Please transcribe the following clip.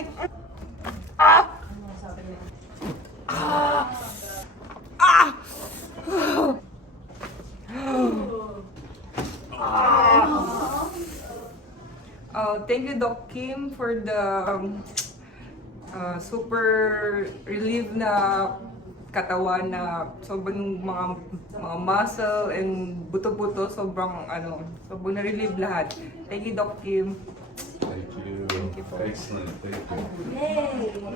Ay! Ah! Ah! Ah! Thank you, Doc Kim, for the super relief na katawan na sobrang mga muscle and buto-buto, sobrang na-relieve lahat. Thank you, Doc Kim. Thank you. Thank you po. Excellent. Thank you. Yay!